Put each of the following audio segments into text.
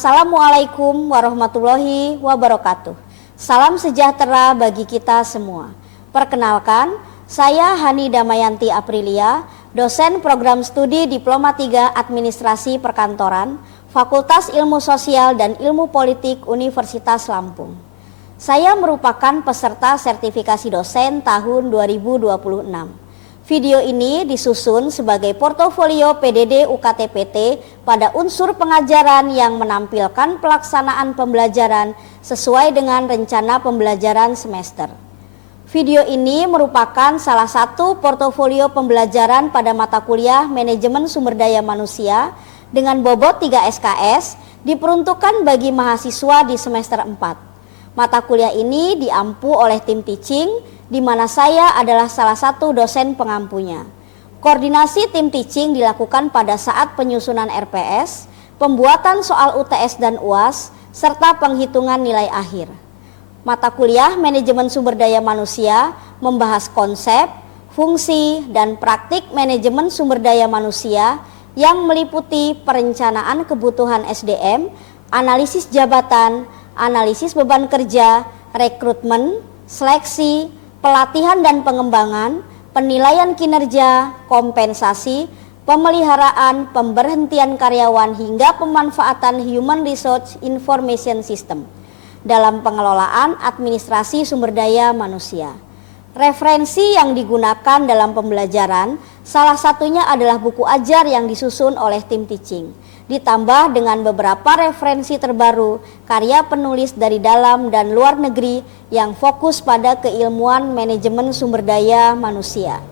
Assalamualaikum warahmatullahi wabarakatuh. Salam sejahtera bagi kita semua. Perkenalkan, saya Hani Damayanti Aprilia, dosen program studi Diploma 3 Administrasi Perkantoran, Fakultas Ilmu Sosial dan Ilmu Politik Universitas Lampung. Saya merupakan peserta sertifikasi dosen tahun 2026. Video ini disusun sebagai portofolio PDD UKT-PT pada unsur pengajaran yang menampilkan pelaksanaan pembelajaran sesuai dengan rencana pembelajaran semester. Video ini merupakan salah satu portofolio pembelajaran pada mata kuliah Manajemen Sumber Daya Manusia dengan bobot 3 SKS diperuntukkan bagi mahasiswa di semester 4. Mata kuliah ini diampu oleh tim teaching, di mana saya adalah salah satu dosen pengampunya. Koordinasi tim teaching dilakukan pada saat penyusunan RPS, pembuatan soal UTS dan UAS, serta penghitungan nilai akhir. Mata kuliah Manajemen Sumber Daya Manusia membahas konsep, fungsi, dan praktik manajemen sumber daya manusia yang meliputi perencanaan kebutuhan SDM, analisis jabatan, analisis beban kerja, rekrutmen, seleksi, pelatihan dan pengembangan, penilaian kinerja, kompensasi, pemeliharaan, pemberhentian karyawan hingga pemanfaatan Human Resource Information System dalam pengelolaan administrasi sumber daya manusia. Referensi yang digunakan dalam pembelajaran salah satunya adalah buku ajar yang disusun oleh tim teaching, ditambah dengan beberapa referensi terbaru karya penulis dari dalam dan luar negeri yang fokus pada keilmuan manajemen sumber daya manusia.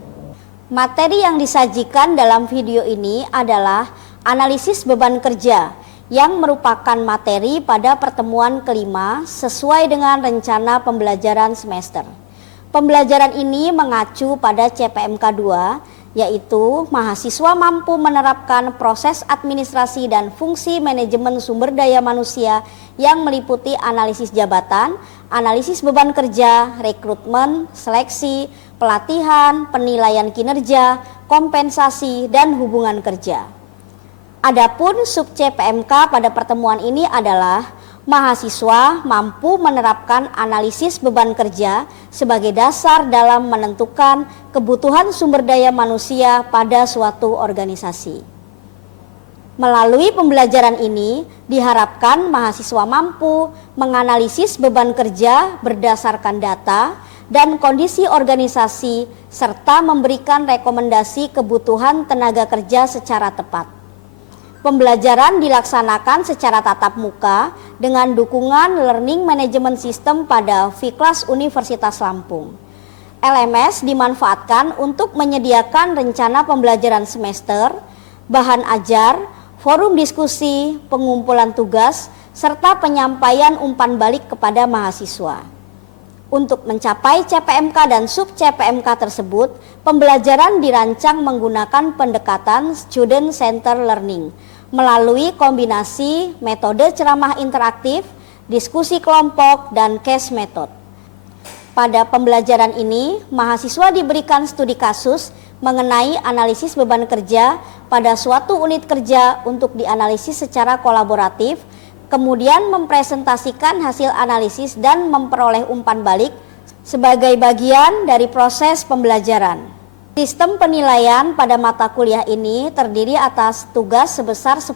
Materi yang disajikan dalam video ini adalah analisis beban kerja yang merupakan materi pada pertemuan kelima sesuai dengan rencana pembelajaran semester. Pembelajaran ini mengacu pada CPMK 2, yaitu mahasiswa mampu menerapkan proses administrasi dan fungsi manajemen sumber daya manusia yang meliputi analisis jabatan, analisis beban kerja, rekrutmen, seleksi, pelatihan, penilaian kinerja, kompensasi, dan hubungan kerja. Adapun sub CPMK pada pertemuan ini adalah mahasiswa mampu menerapkan analisis beban kerja sebagai dasar dalam menentukan kebutuhan sumber daya manusia pada suatu organisasi. Melalui pembelajaran ini diharapkan mahasiswa mampu menganalisis beban kerja berdasarkan data dan kondisi organisasi serta memberikan rekomendasi kebutuhan tenaga kerja secara tepat. Pembelajaran dilaksanakan secara tatap muka dengan dukungan Learning Management System pada Fiklas Universitas Lampung. LMS dimanfaatkan untuk menyediakan rencana pembelajaran semester, bahan ajar, forum diskusi, pengumpulan tugas, serta penyampaian umpan balik kepada mahasiswa. Untuk mencapai CPMK dan sub CPMK tersebut, pembelajaran dirancang menggunakan pendekatan Student Center Learning melalui kombinasi metode ceramah interaktif, diskusi kelompok, dan case method. Pada pembelajaran ini, mahasiswa diberikan studi kasus mengenai analisis beban kerja pada suatu unit kerja untuk dianalisis secara kolaboratif, kemudian mempresentasikan hasil analisis dan memperoleh umpan balik sebagai bagian dari proses pembelajaran. Sistem penilaian pada mata kuliah ini terdiri atas tugas sebesar 10%,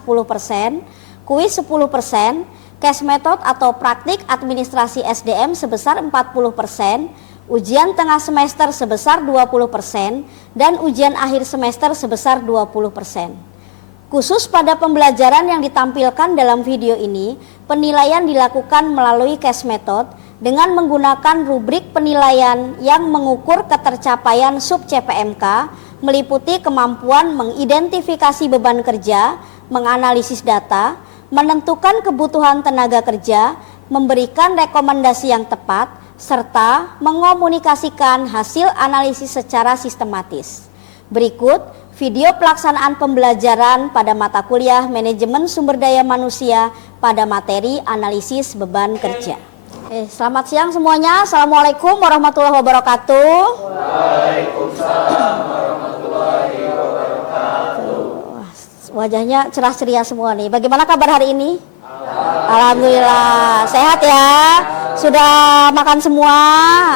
kuis 10%, case method atau praktik administrasi SDM sebesar 40%, ujian tengah semester sebesar 20%, dan ujian akhir semester sebesar 20%. Khusus pada pembelajaran yang ditampilkan dalam video ini, penilaian dilakukan melalui case method dengan menggunakan rubrik penilaian yang mengukur ketercapaian sub CPMK, meliputi kemampuan mengidentifikasi beban kerja, menganalisis data, menentukan kebutuhan tenaga kerja, memberikan rekomendasi yang tepat, serta mengomunikasikan hasil analisis secara sistematis. Berikut video pelaksanaan pembelajaran pada mata kuliah Manajemen Sumber Daya Manusia pada materi analisis beban kerja. Selamat siang semuanya. Assalamualaikum warahmatullahi wabarakatuh. Waalaikumsalam warahmatullahi wabarakatuh. Wajahnya cerah ceria semua nih. Bagaimana kabar hari ini? Alhamdulillah. Alhamdulillah. Sehat ya? Sudah makan semua?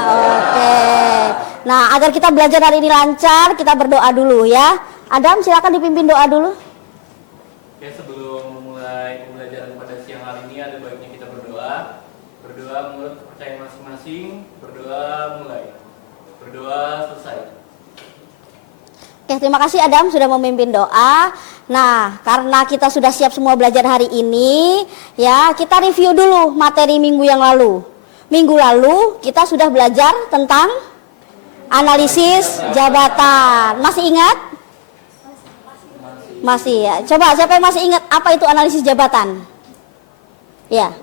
Oke. Nah, agar kita belajar hari ini lancar, kita berdoa dulu ya. Adam, silakan dipimpin doa dulu. Oke, sebelum memulai pembelajaran pada siang hari ini, ada baiknya kita berdoa. Berdoa menurut kepercayaan masing-masing. Berdoa mulai. Berdoa selesai. Oke, terima kasih Adam sudah memimpin doa. Nah, karena kita sudah siap semua belajar hari ini, ya kita review dulu materi minggu yang lalu. Minggu lalu kita sudah belajar tentang analisis jabatan. Masih ingat? Masih ya. Coba siapa yang masih ingat apa itu analisis jabatan? Ya.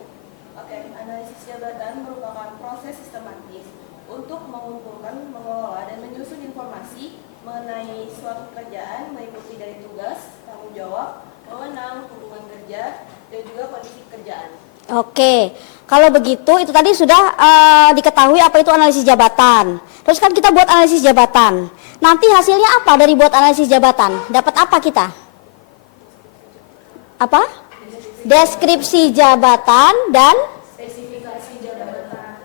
Oke, analisis jabatan merupakan proses sistematis untuk mengumpulkan, mengelola, dan menyusun informasi mengenai suatu pekerjaan meliputi dari tugas, tanggung jawab, wewenang, hubungan kerja, dan juga kondisi pekerjaan. Oke, kalau begitu itu tadi sudah diketahui apa itu analisis jabatan. Terus kan kita buat analisis jabatan. Nanti hasilnya apa dari buat analisis jabatan? Dapat apa kita? Apa? Deskripsi jabatan dan Spesifikasi jabatan.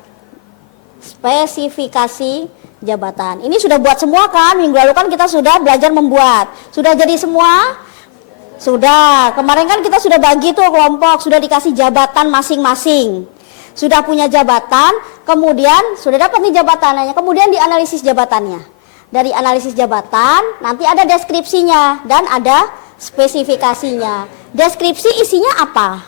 spesifikasi jabatan. Ini sudah buat semua kan? Minggu lalu kan kita sudah belajar membuat. Sudah jadi semua? Sudah. Kemarin kan kita sudah bagi tuh kelompok, sudah dikasih jabatan masing-masing. Sudah punya jabatan, kemudian sudah dapat nih jabatannya, kemudian dianalisis jabatannya. Dari analisis jabatan nanti ada deskripsinya dan ada spesifikasinya. Deskripsi isinya apa?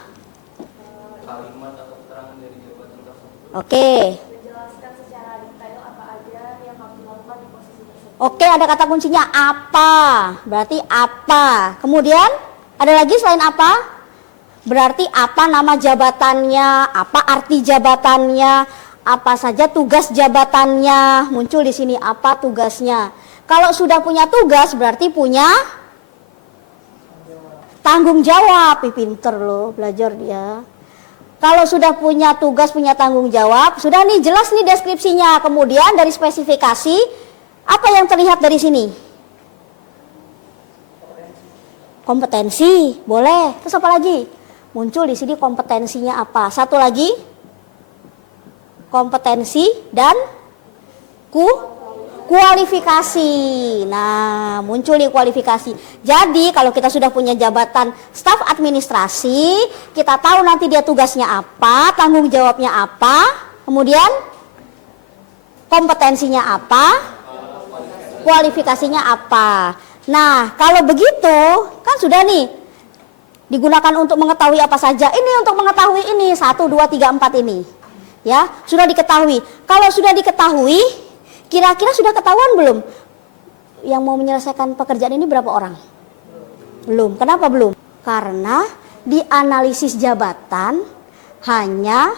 Kalimat atau keterangan dari jabatan tersebut. Oke. Menjelaskan secara detail apa aja yang harus dilakukan di posisi tersebut. Oke, ada kata kuncinya apa. Berarti apa. Kemudian ada lagi selain apa? Berarti apa nama jabatannya, apa arti jabatannya, apa saja tugas jabatannya. Muncul di sini apa tugasnya. Kalau sudah punya tugas berarti punya tanggung jawab. Pinter loh, belajar dia. Kalau sudah punya tugas, punya tanggung jawab, sudah nih jelas nih deskripsinya. Kemudian dari spesifikasi, apa yang terlihat dari sini? Kompetensi, boleh. Terus apa lagi? Muncul di sini kompetensinya apa? Satu lagi, kompetensi dan kualifikasi. Nah, muncul di kualifikasi. Jadi kalau kita sudah punya jabatan staf administrasi, kita tahu nanti dia tugasnya apa, tanggung jawabnya apa, kemudian kompetensinya apa, kualifikasinya apa. Nah, kalau begitu kan sudah nih digunakan untuk mengetahui apa saja. Ini untuk mengetahui ini 1, 2, 3, 4 ini. Ya, sudah diketahui. Kalau sudah diketahui, kira-kira sudah ketahuan belum? Yang mau menyelesaikan pekerjaan ini berapa orang? Belum. Kenapa belum? Karena di analisis jabatan hanya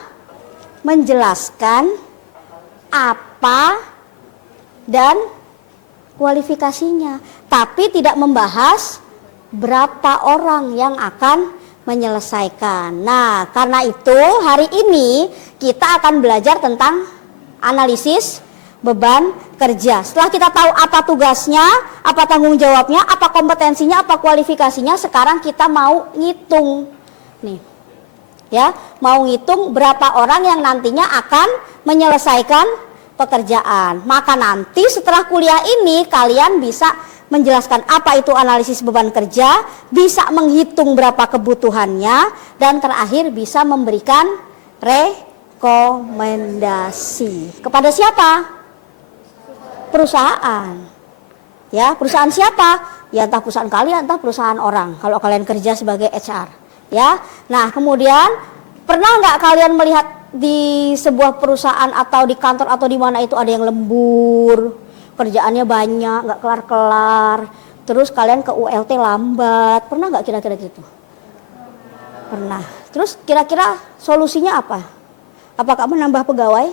menjelaskan apa dan kualifikasinya, tapi tidak membahas berapa orang yang akan menyelesaikan. Nah, karena itu hari ini kita akan belajar tentang analisis beban kerja. Setelah kita tahu apa tugasnya, apa tanggung jawabnya, apa kompetensinya, apa kualifikasinya, sekarang kita mau ngitung. Nih. Ya, mau ngitung berapa orang yang nantinya akan menyelesaikan pekerjaan. Maka nanti setelah kuliah ini kalian bisa menjelaskan apa itu analisis beban kerja, bisa menghitung berapa kebutuhannya, dan terakhir bisa memberikan rekomendasi. Kepada siapa? Perusahaan. Ya, perusahaan siapa? Ya entah perusahaan kalian, entah perusahaan orang. Kalau kalian kerja sebagai HR. Ya, nah kemudian pernah nggak kalian melihat di sebuah perusahaan atau di kantor atau di mana itu ada yang lembur, kerjaannya banyak, nggak kelar-kelar, terus kalian ke ULT lambat, pernah nggak kira-kira gitu? Pernah. Terus kira-kira solusinya apa? Apakah menambah pegawai?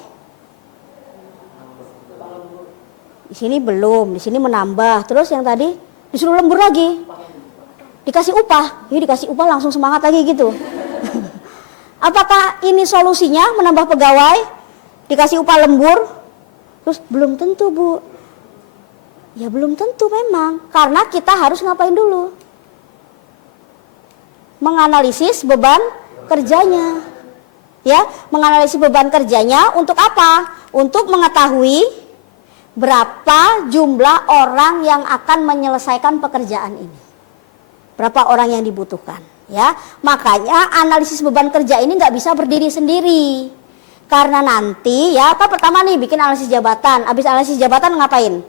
Di sini belum, di sini menambah. Terus yang tadi disuruh lembur lagi, dikasih upah, dikasih upah langsung semangat lagi gitu. Apakah ini solusinya menambah pegawai, dikasih upah lembur? Terus belum tentu, Bu. Ya belum tentu memang, karena kita harus ngapain dulu? Menganalisis beban kerjanya. Ya, menganalisis beban kerjanya untuk apa? Untuk mengetahui berapa jumlah orang yang akan menyelesaikan pekerjaan ini. Berapa orang yang dibutuhkan, ya. Makanya analisis beban kerja ini nggak bisa berdiri sendiri. Karena nanti ya, apa pertama nih bikin analisis jabatan. Habis analisis jabatan ngapain?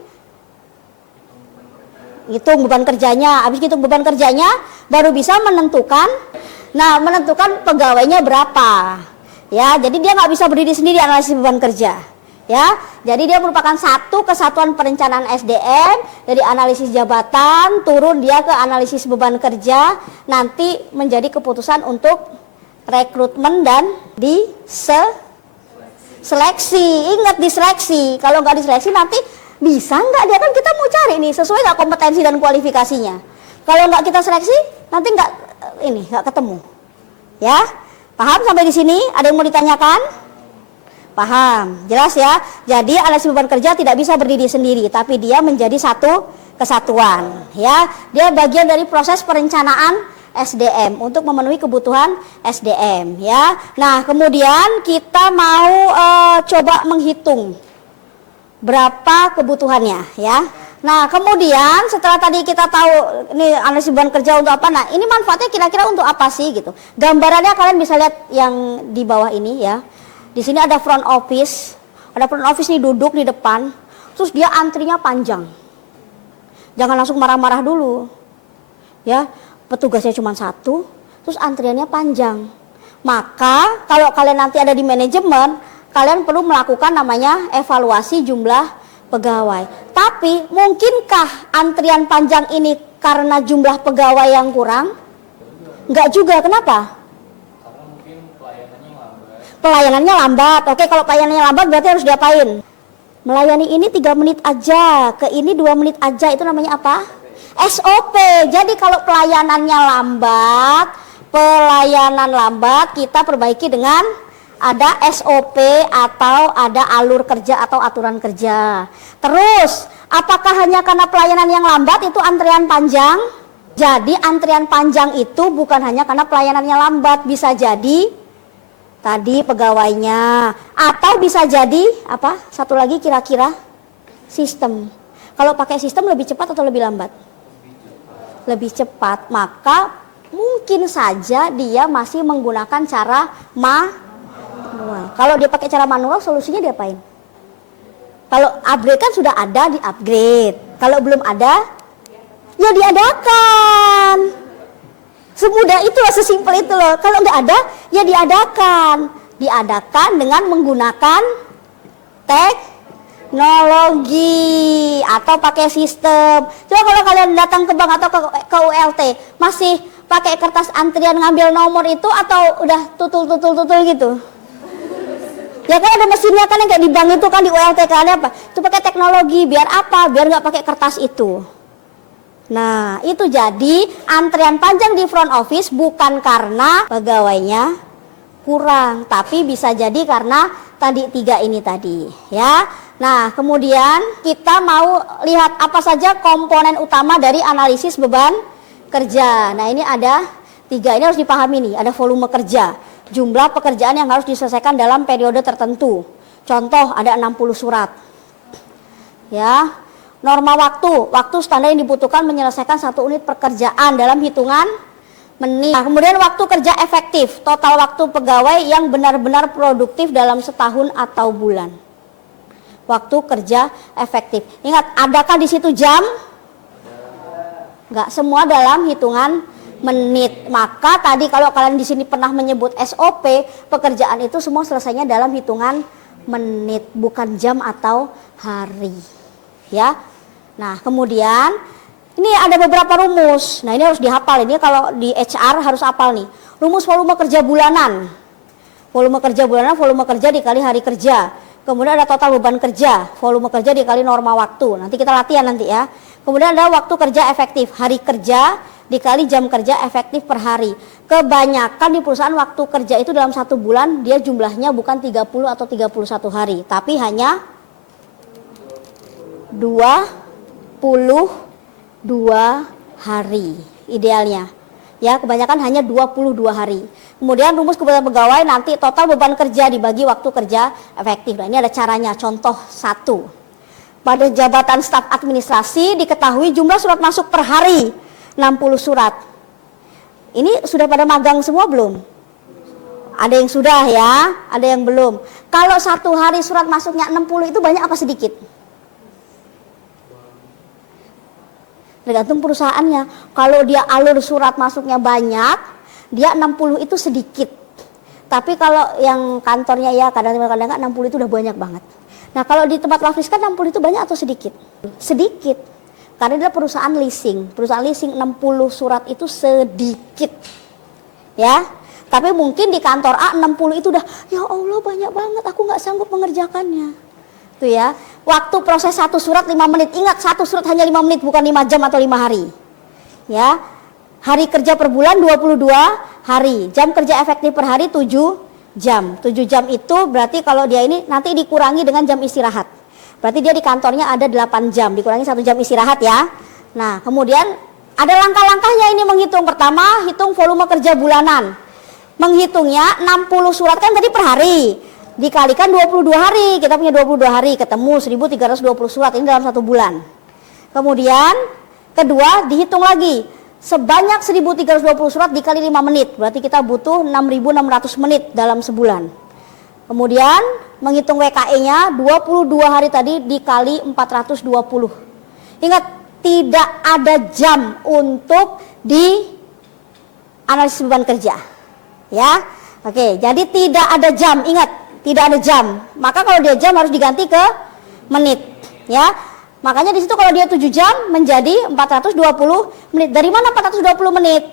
Hitung beban kerjanya. Habis hitung beban kerjanya baru bisa menentukan pegawainya berapa. Ya, jadi dia nggak bisa berdiri sendiri analisis beban kerja. Ya, jadi dia merupakan satu kesatuan perencanaan SDM. Dari analisis jabatan turun dia ke analisis beban kerja, nanti menjadi keputusan untuk rekrutmen dan seleksi. Ingat, diseleksi. Kalau nggak diseleksi nanti bisa nggak dia, kan kita mau cari nih sesuai nggak kompetensi dan kualifikasinya. Kalau nggak kita seleksi nanti nggak ketemu. Ya, paham sampai di sini? Ada yang mau ditanyakan? Paham, jelas ya. Jadi analisis beban kerja tidak bisa berdiri sendiri, tapi dia menjadi satu kesatuan. Ya, dia bagian dari proses perencanaan SDM untuk memenuhi kebutuhan SDM. Ya, nah kemudian kita mau coba menghitung berapa kebutuhannya. Ya, nah kemudian setelah tadi kita tahu ini analisis beban kerja untuk apa, nah ini manfaatnya kira-kira untuk apa sih gitu. Gambarannya kalian bisa lihat yang di bawah ini ya. Di sini ada front office nih duduk di depan, terus dia antrinya panjang. Jangan langsung marah-marah dulu, ya. Petugasnya cuma satu, terus antriannya panjang. Maka kalau kalian nanti ada di manajemen, kalian perlu melakukan namanya evaluasi jumlah pegawai. Tapi mungkinkah antrian panjang ini karena jumlah pegawai yang kurang? Enggak juga, kenapa? Pelayanannya lambat. Oke, kalau pelayanannya lambat berarti harus diapain? Melayani ini 3 menit aja, ke ini 2 menit aja, itu namanya apa? SOP. Jadi kalau pelayanan lambat kita perbaiki dengan ada SOP atau ada alur kerja atau aturan kerja. Terus, apakah hanya karena pelayanan yang lambat itu antrian panjang? Jadi antrian panjang itu bukan hanya karena pelayanannya lambat, bisa jadi tadi pegawainya, atau bisa jadi apa? Satu lagi kira-kira sistem. Kalau pakai sistem lebih cepat atau lebih lambat? Lebih cepat. Maka mungkin saja dia masih menggunakan cara manual. Kalau dia pakai cara manual, solusinya diapain? Kalau upgrade kan sudah ada, di upgrade. Kalau belum ada, ya diadakan. Semudah itu loh, sesimpel itu loh. Kalau nggak ada, ya diadakan. Diadakan dengan menggunakan teknologi atau pakai sistem. Coba kalau kalian datang ke bank atau ke ULT, masih pakai kertas antrian ngambil nomor itu atau udah tutul gitu? Ya kan ada mesinnya kan yang kayak di bank itu kan, di ULT kan apa? Itu pakai teknologi, biar apa? Biar nggak pakai kertas itu. Nah, itu jadi antrian panjang di front office bukan karena pegawainya kurang, tapi bisa jadi karena tadi 3 ini tadi, ya. Nah, kemudian kita mau lihat apa saja komponen utama dari analisis beban kerja. Nah, ini ada 3, ini harus dipahami nih, ada volume kerja, jumlah pekerjaan yang harus diselesaikan dalam periode tertentu. Contoh, ada 60 surat. Ya. Norma waktu standar yang dibutuhkan menyelesaikan 1 unit pekerjaan dalam hitungan menit. Nah, kemudian waktu kerja efektif, total waktu pegawai yang benar-benar produktif dalam setahun atau bulan. Waktu kerja efektif. Ingat, adakah di situ jam? Enggak, semua dalam hitungan menit. Maka tadi kalau kalian di sini pernah menyebut SOP, pekerjaan itu semua selesainya dalam hitungan menit, bukan jam atau hari. Ya. Nah, kemudian ini ada beberapa rumus. Nah, ini harus dihafal. Ini kalau di HR harus hafal nih. Rumus volume kerja bulanan. Volume kerja bulanan, volume kerja dikali hari kerja. Kemudian ada total beban kerja, volume kerja dikali norma waktu. Nanti kita latihan nanti ya. Kemudian ada waktu kerja efektif, hari kerja dikali jam kerja efektif per hari. Kebanyakan di perusahaan waktu kerja itu dalam 1 bulan dia jumlahnya bukan 30 atau 31 hari, tapi hanya 22 hari idealnya. Ya, kebanyakan hanya 22 hari. Kemudian rumus kebutuhan pegawai nanti total beban kerja dibagi waktu kerja efektif. Nah, ini ada caranya. Contoh 1. Pada jabatan staf administrasi diketahui jumlah surat masuk per hari 60 surat. Ini sudah pada magang semua belum? Ada yang sudah ya, ada yang belum. Kalau satu hari surat masuknya 60 itu banyak apa sedikit? Tergantung perusahaannya. Kalau dia alur surat masuknya banyak, dia 60 itu sedikit. Tapi kalau yang kantornya ya kadang-kadang 60 itu udah banyak banget. Nah kalau di tempat Lafriska 60 itu banyak atau sedikit? Sedikit. Karena dia perusahaan leasing. Perusahaan leasing 60 surat itu sedikit. Ya. Tapi mungkin di kantor A 60 itu udah, ya Allah banyak banget, aku nggak sanggup mengerjakannya. Tuh ya, waktu proses satu surat 5 menit. Ingat, satu surat hanya 5 menit, bukan 5 jam atau 5 hari. Ya, hari kerja per bulan 22 hari. Jam kerja efektif per hari 7 jam. 7 jam itu berarti kalau dia ini nanti dikurangi dengan jam istirahat. Berarti dia di kantornya ada 8 jam, dikurangi 1 jam istirahat ya. Nah, kemudian ada langkah-langkahnya ini menghitung. Pertama, hitung volume kerja bulanan. Menghitungnya 60 surat kan tadi per hari. Dikalikan 22 hari, kita punya 22 hari, ketemu 1320 surat, ini dalam 1 bulan. Kemudian, kedua dihitung lagi, sebanyak 1320 surat dikali 5 menit, berarti kita butuh 6600 menit dalam sebulan. Kemudian, menghitung WKE-nya, 22 hari tadi dikali 420. Ingat, tidak ada jam untuk di analisis beban kerja. Ya, oke, jadi tidak ada jam, ingat. Tidak ada jam, maka kalau dia jam harus diganti ke menit, ya. Makanya di situ kalau dia 7 jam menjadi 420 menit. Dari mana 420 menit?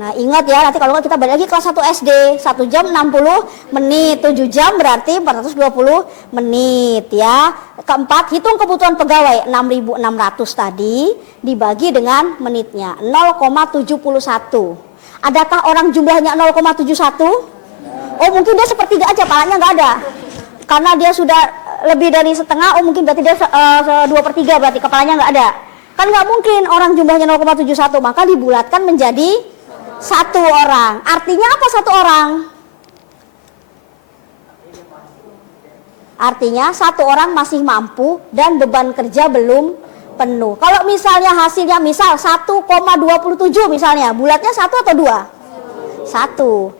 Nah ingat ya, nanti kalau kita balik lagi kelas 1 SD, 1 jam 60 menit, 7 jam berarti 420 menit ya. Keempat, hitung kebutuhan pegawai 6.600 tadi dibagi dengan menitnya 0,71. Adakah orang jumlahnya 0,71? Oh mungkin dia sepertiga aja, palanya nggak ada. Karena dia sudah lebih dari setengah, oh mungkin berarti dia 2/3 berarti kepalanya nggak ada. Kan nggak mungkin orang jumlahnya 0,71, maka dibulatkan menjadi 1 orang. Artinya apa 1 orang? Artinya 1 orang masih mampu dan beban kerja belum penuh. Kalau misalnya hasilnya misal 1,27 misalnya, bulatnya 1 atau 2? 1.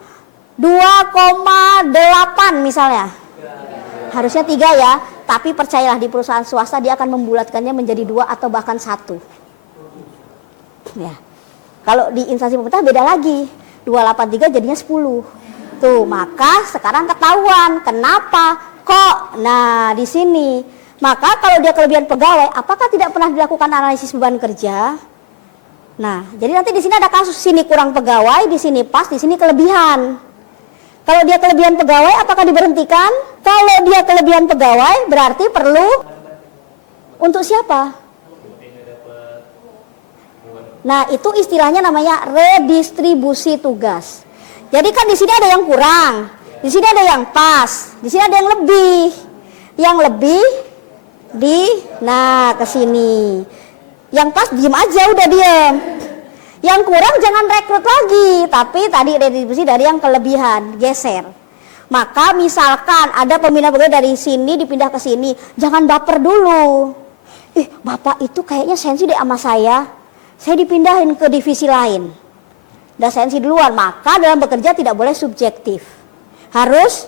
2,8 misalnya. Harusnya 3 ya, tapi percayalah di perusahaan swasta dia akan membulatkannya menjadi 2 atau bahkan 1. Ya. Kalau di instansi pemerintah beda lagi. 283 jadinya 10. Tuh, maka sekarang ketahuan kenapa kok. Nah, di sini. Maka kalau dia kelebihan pegawai, apakah tidak pernah dilakukan analisis beban kerja? Nah, jadi nanti di sini ada kasus sini kurang pegawai, di sini pas, di sini kelebihan. Kalau dia kelebihan pegawai, apakah diberhentikan? Kalau dia kelebihan pegawai, berarti perlu untuk siapa? Nah, itu istilahnya namanya redistribusi tugas. Jadi kan di sini ada yang kurang, di sini ada yang pas, di sini ada yang lebih. Yang lebih nah ke sini. Yang pas diem aja, udah diem. Yang kurang jangan rekrut lagi, tapi tadi redistribusi dari yang kelebihan, geser. Maka misalkan ada pembina pegawai dari sini dipindah ke sini, jangan baper dulu. Bapak itu kayaknya sensi deh sama saya dipindahin ke divisi lain. Udah sensi duluan, maka dalam bekerja tidak boleh subjektif. Harus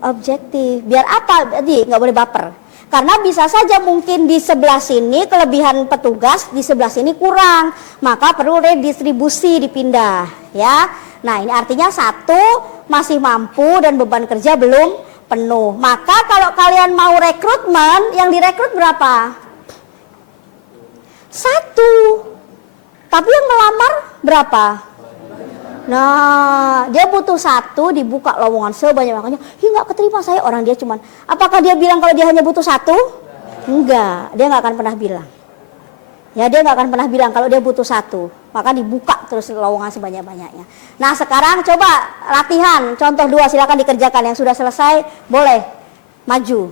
objektif. Biar apa? Jadi nggak boleh baper. Karena bisa saja mungkin di sebelah sini kelebihan petugas, di sebelah sini kurang, maka perlu redistribusi dipindah, ya. Nah ini artinya 1 masih mampu dan beban kerja belum penuh. Maka kalau kalian mau rekrutmen, yang direkrut berapa? 1. Tapi yang melamar berapa? Nah, dia butuh 1, dibuka lowongan sebanyak-banyaknya. Nggak keterima saya, orang dia cuman. Apakah dia bilang kalau dia hanya butuh 1? Enggak, dia nggak akan pernah bilang. Ya, dia nggak akan pernah bilang kalau dia butuh 1. Maka dibuka terus lowongan sebanyak-banyaknya. Nah, sekarang coba latihan. Contoh 2, silakan dikerjakan. Yang sudah selesai, boleh maju.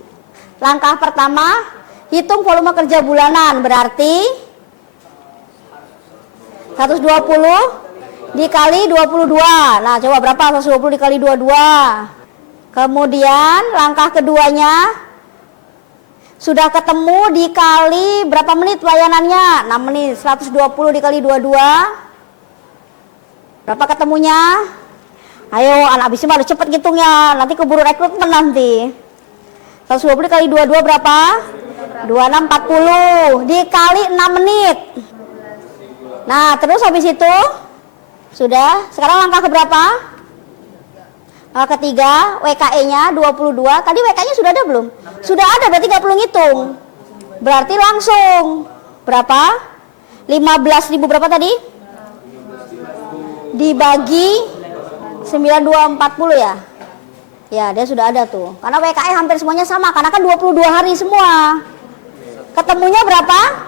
Langkah pertama, hitung volume kerja bulanan. Berarti 120 dikali 22. Nah, coba berapa 120 dikali 22? Kemudian langkah keduanya sudah ketemu dikali berapa menit layanannya? 6 menit. 120 dikali 22. Berapa ketemunya? Ayo anak bisnis harus cepet ngitungnya. Nanti keburu rekrutmen nanti. 120 kali 22 berapa? 2640 dikali 6 menit. Nah, terus habis itu sudah. Sekarang langkah keberapa? Langkah ketiga, WKE-nya 22. Tadi WK-nya sudah ada belum? Sudah ada, berarti nggak perlu ngitung. Berarti langsung berapa? 15.000 berapa tadi? Dibagi 9240 ya? Ya, dia sudah ada tuh. Karena WKE hampir semuanya sama, karena kan 22 hari semua. Ketemunya berapa?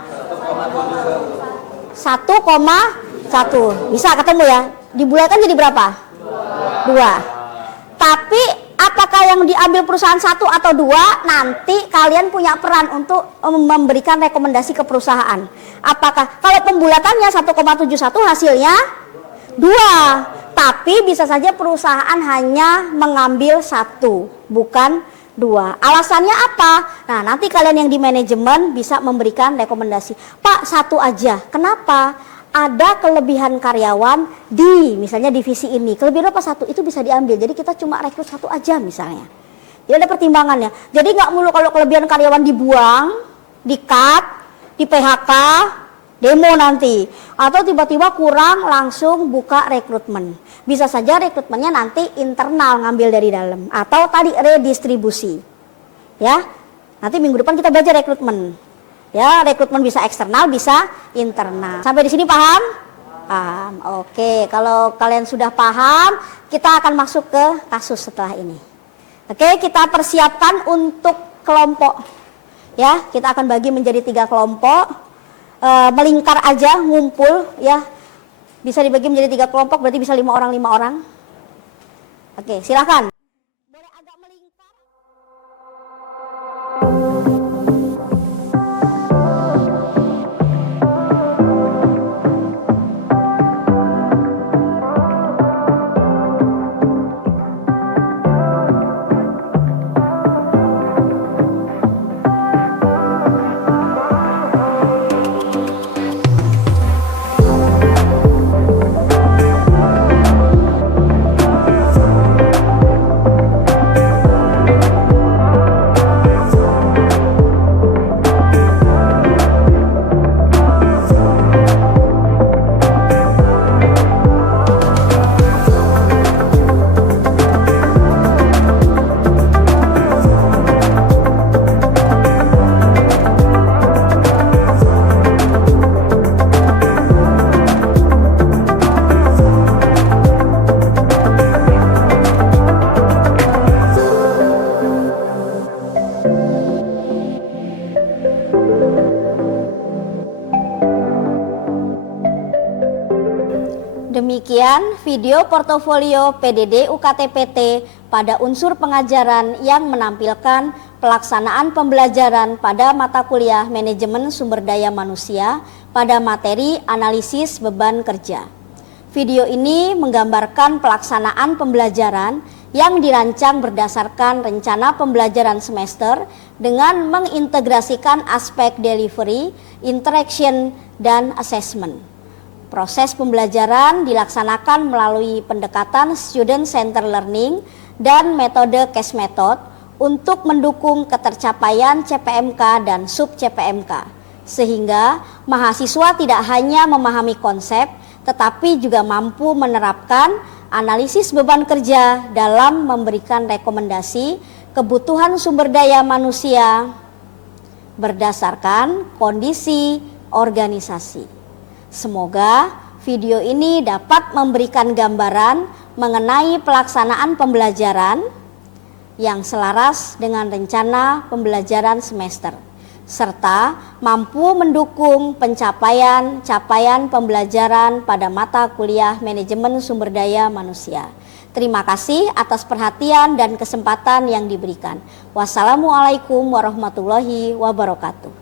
1,1. Bisa ketemu ya? Dibulatkan jadi berapa? 2. Tapi apakah yang diambil perusahaan 1 atau 2, nanti kalian punya peran untuk memberikan rekomendasi ke perusahaan. Apakah kalau pembulatannya 1,71 hasilnya 2. Tapi bisa saja perusahaan hanya mengambil 1, bukan 2. Alasannya apa? Nah, nanti kalian yang di manajemen bisa memberikan rekomendasi. Pak, 1 aja. Kenapa? Ada kelebihan karyawan di misalnya divisi ini. Kelebihan apa 1? Itu bisa diambil. Jadi kita cuma rekrut 1 aja misalnya. Jadi ada pertimbangannya. Jadi nggak mulu kalau kelebihan karyawan dibuang, di-cut, di PHK, demo nanti. Atau tiba-tiba kurang langsung buka rekrutmen. Bisa saja rekrutmennya nanti internal ngambil dari dalam. Atau tadi redistribusi. Ya, nanti minggu depan kita belajar rekrutmen. Ya, rekrutmen bisa eksternal, bisa internal. Sampai di sini paham? Paham. Oke, kalau kalian sudah paham, kita akan masuk ke kasus setelah ini. Oke, kita persiapkan untuk kelompok. Ya, kita akan bagi menjadi 3 kelompok. Melingkar aja, ngumpul ya. Bisa dibagi menjadi 3 kelompok, berarti bisa 5 orang 5 orang. Oke, silakan. Boleh agak melingkar. Demikian video portofolio PDD UKT-PT pada unsur pengajaran yang menampilkan pelaksanaan pembelajaran pada mata kuliah Manajemen Sumber Daya Manusia pada materi analisis beban kerja. Video ini menggambarkan pelaksanaan pembelajaran yang dirancang berdasarkan rencana pembelajaran semester dengan mengintegrasikan aspek delivery, interaction, dan assessment. Proses pembelajaran dilaksanakan melalui pendekatan student center learning dan metode case method untuk mendukung ketercapaian CPMK dan sub CPMK, sehingga mahasiswa tidak hanya memahami konsep tetapi juga mampu menerapkan analisis beban kerja dalam memberikan rekomendasi kebutuhan sumber daya manusia berdasarkan kondisi organisasi. Semoga video ini dapat memberikan gambaran mengenai pelaksanaan pembelajaran yang selaras dengan rencana pembelajaran semester, serta mampu mendukung capaian pembelajaran pada mata kuliah Manajemen Sumber Daya Manusia. Terima kasih atas perhatian dan kesempatan yang diberikan. Wassalamualaikum warahmatullahi wabarakatuh.